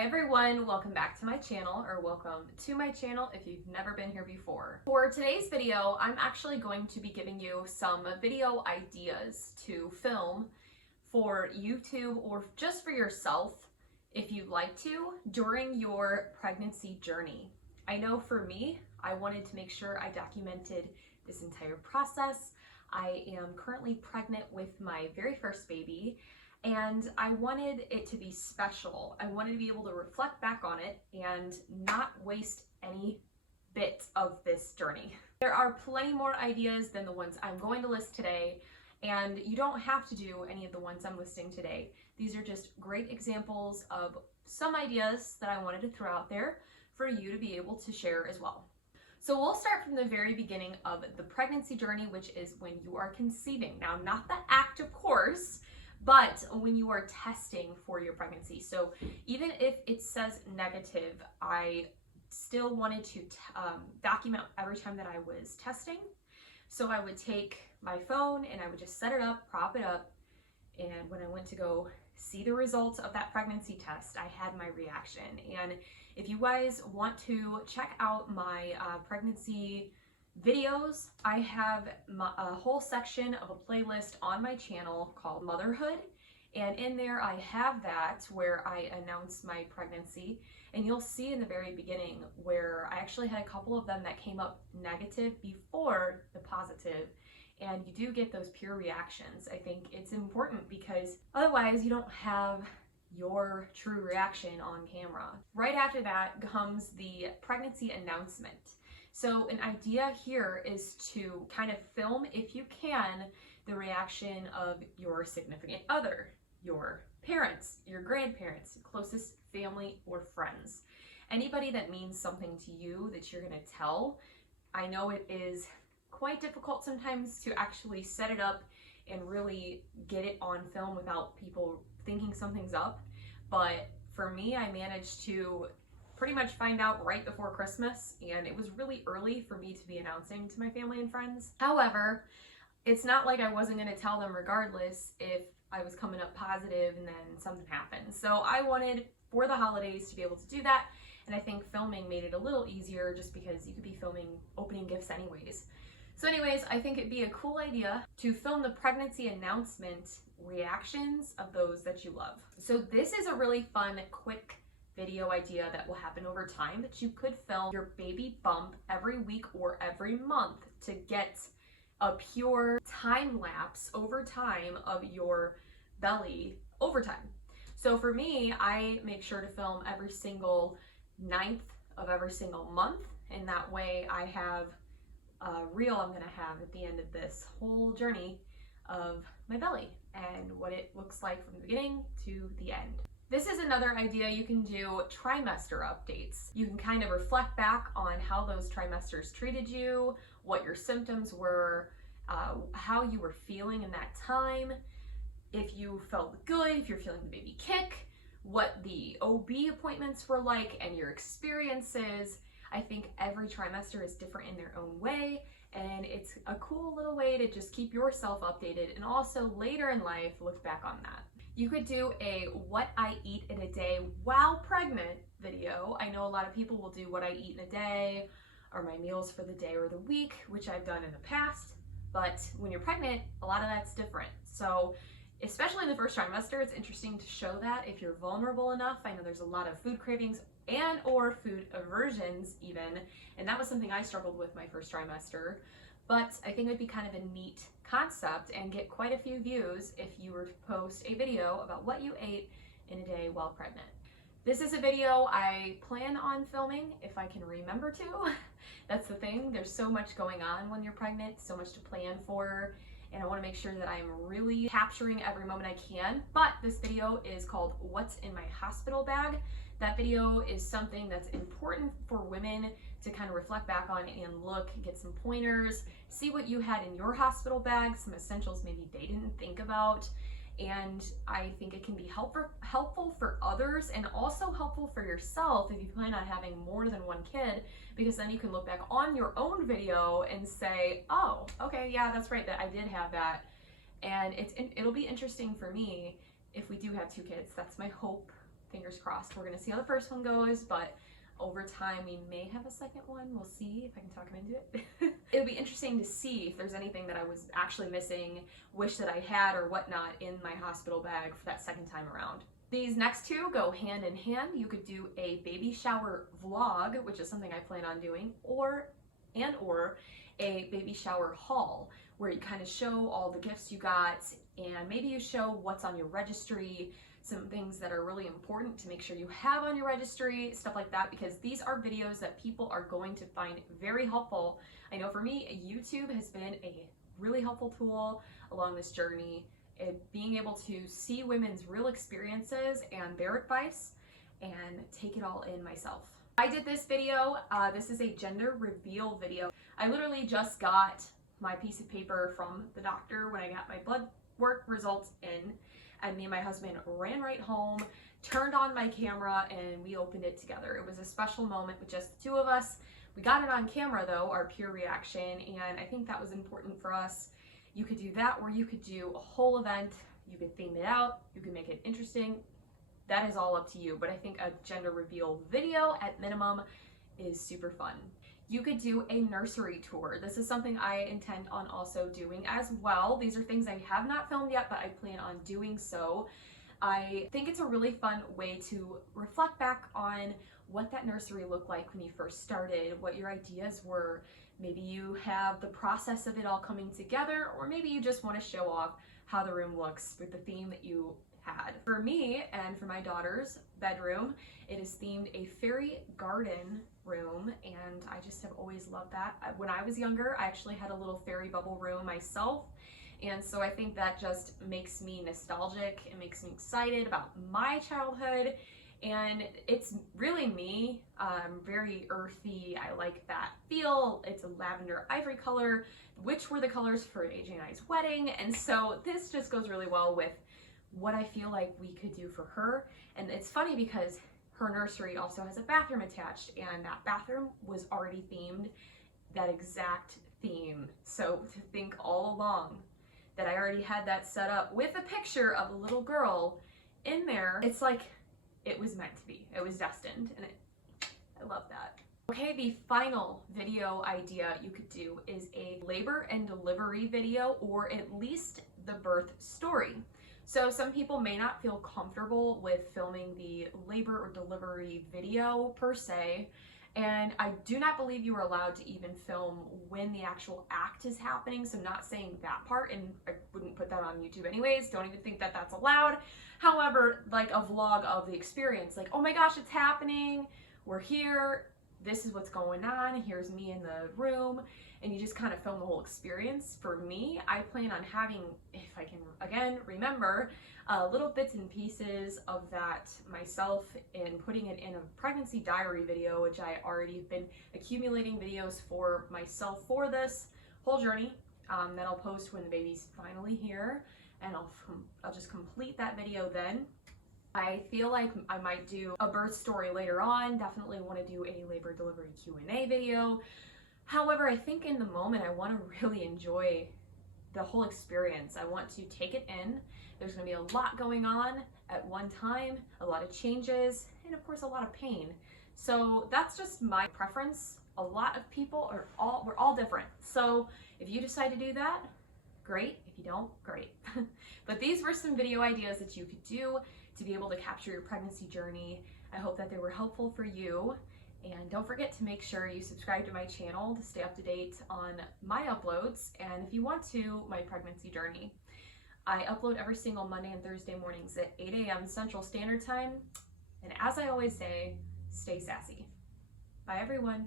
Hi everyone, welcome back to my channel, or welcome to my channel if you've never been here before. For today's video, I'm actually going to be giving you some video ideas to film for YouTube or just for yourself if you'd like to during your pregnancy journey. I know for me, I wanted to make sure I documented this entire process. I am currently pregnant with my very first baby, and I wanted it to be special. I wanted to be able to reflect back on it and not waste any bit of this journey. There are plenty more ideas than the ones I'm going to list today, and you don't have to do any of the ones I'm listing today. These are just great examples of some ideas that I wanted to throw out there for you to be able to share as well. So we'll start from the very beginning of the pregnancy journey, which is when you are conceiving. Now, not the act, of course, but when you are testing for your pregnancy. So even if it says negative, I still wanted to document every time that I was testing. So I would take my phone and I would just set it up, prop it up, and when I went to go see the results of that pregnancy test, I had my reaction. And if you guys want to check out my pregnancy videos, I have a whole section of a playlist on my channel called Motherhood, and in there I have that where I announce my pregnancy, and you'll see in the very beginning where I actually had a couple of them that came up negative before the positive, and you do get those pure reactions. I think it's important because otherwise you don't have your true reaction on camera. Right after that comes the pregnancy announcement. So an idea here is to kind of film, if you can, the reaction of your significant other, your parents, your grandparents, closest family or friends. Anybody that means something to you that you're going to tell. I know it is quite difficult sometimes to actually set it up and really get it on film without people thinking something's up. But for me, I managed to pretty much find out right before Christmas, and it was really early for me to be announcing to my family and friends. However, it's not like I wasn't going to tell them regardless if I was coming up positive and then something happened. So I wanted for the holidays to be able to do that, and I think filming made it a little easier just because you could be filming opening gifts anyways. So anyways, I think it'd be a cool idea to film the pregnancy announcement reactions of those that you love. So this is a really fun, quick video idea that will happen over time, that you could film your baby bump every week or every month to get a pure time lapse over time of your belly over time. So for me, I make sure to film every single 9th of every single month, and that way I have a reel I'm going to have at the end of this whole journey of my belly and what it looks like from the beginning to the end. This is another idea you can do: trimester updates. You can kind of reflect back on how those trimesters treated you, what your symptoms were, how you were feeling in that time, if you felt good, if you're feeling the baby kick, what the OB appointments were like, and your experiences. I think every trimester is different in their own way, and it's a cool little way to just keep yourself updated and also later in life look back on that. You could do a what I eat in a day while pregnant video. I know a lot of people will do what I eat in a day or my meals for the day or the week, which I've done in the past, but when you're pregnant, a lot of that's different. So especially in the first trimester, it's interesting to show that if you're vulnerable enough. I know there's a lot of food cravings and or food aversions even, and that was something I struggled with my first trimester. But I think it would be kind of a neat concept and get quite a few views if you were to post a video about what you ate in a day while pregnant. This is a video I plan on filming if I can remember to. That's the thing, there's so much going on when you're pregnant, so much to plan for, and I want to make sure that I'm really capturing every moment I can. But this video is called What's in My Hospital Bag. That video is something that's important for women to kind of reflect back on and look, get some pointers, see what you had in your hospital bag, some essentials maybe they didn't think about. And I think it can be helpful for others and also helpful for yourself if you plan on having more than one kid, because then you can look back on your own video and say, oh, okay, yeah, that's right, that I did have that. And it'll be interesting for me if we do have 2 kids. That's my hope. fingers crossed. We're gonna see how the first one goes, but over time we may have a second one. We'll see if I can talk him into it. It'll be interesting to see if there's anything that I was actually missing, wish that I had or whatnot in my hospital bag for that second time around. These next two go hand in hand. You could do a baby shower vlog, which is something I plan on doing, or a baby shower haul, where you kind of show all the gifts you got and maybe you show what's on your registry, some things that are really important to make sure you have on your registry, stuff like that, because these are videos that people are going to find very helpful. I know for me, YouTube has been a really helpful tool along this journey, and being able to see women's real experiences and their advice and take it all in myself. I did this video, this is a gender reveal video. I literally just got my piece of paper from the doctor when I got my blood work results in, and me and my husband ran right home, turned on my camera, and we opened it together. It was a special moment with just the two of us. We got it on camera though, our pure reaction, and I think that was important for us. You could do that, or you could do a whole event. You could theme it out, you could make it interesting. That is all up to you, but I think a gender reveal video at minimum is super fun. You could do a nursery tour. This is something I intend on also doing as well. These are things I have not filmed yet, but I plan on doing so. I think it's a really fun way to reflect back on what that nursery looked like when you first started, what your ideas were. Maybe you have the process of it all coming together, or maybe you just want to show off how the room looks with the theme that you had. For me and for my daughter's bedroom, it is themed a fairy garden room, and I just have always loved that. When I was younger, I actually had a little fairy bubble room myself, and so I think that just makes me nostalgic. It makes me excited about my childhood, and it's really me. Very earthy. I like that feel. It's a lavender ivory color, which were the colors for AJ and I's wedding, and so this just goes really well with what I feel like we could do for her. And it's funny because her nursery also has a bathroom attached, and that bathroom was already themed that exact theme. So to think all along that I already had that set up with a picture of a little girl in there, it's like it was meant to be. It was destined, and I love that. Okay, the final video idea you could do is a labor and delivery video, or at least the birth story. So some people may not feel comfortable with filming the labor or delivery video per se, and I do not believe you are allowed to even film when the actual act is happening, so not saying that part, and I wouldn't put that on YouTube anyways, don't even think that that's allowed. However, like a vlog of the experience, like, oh my gosh, it's happening, we're here, this is what's going on, here's me in the room, and you just kind of film the whole experience. For me, I plan on having, if I can again remember, little bits and pieces of that myself and putting it in a pregnancy diary video, which I already have been accumulating videos for myself for this whole journey, that I'll post when the baby's finally here, and I'll just complete that video then. I feel like I might do a birth story later on, definitely want to do a labor delivery Q&A video. However, I think in the moment I want to really enjoy the whole experience. I want to take it in. There's going to be a lot going on at one time, a lot of changes, and of course a lot of pain. So that's just my preference. A lot of people we're all different. So if you decide to do that, great. If you don't, great. But these were some video ideas that you could do to be able to capture your pregnancy journey. I hope that they were helpful for you. And don't forget to make sure you subscribe to my channel to stay up to date on my uploads, and if you want to, my pregnancy journey. I upload every single Monday and Thursday mornings at 8 a.m. Central Standard Time. And as I always say, stay sassy. Bye everyone.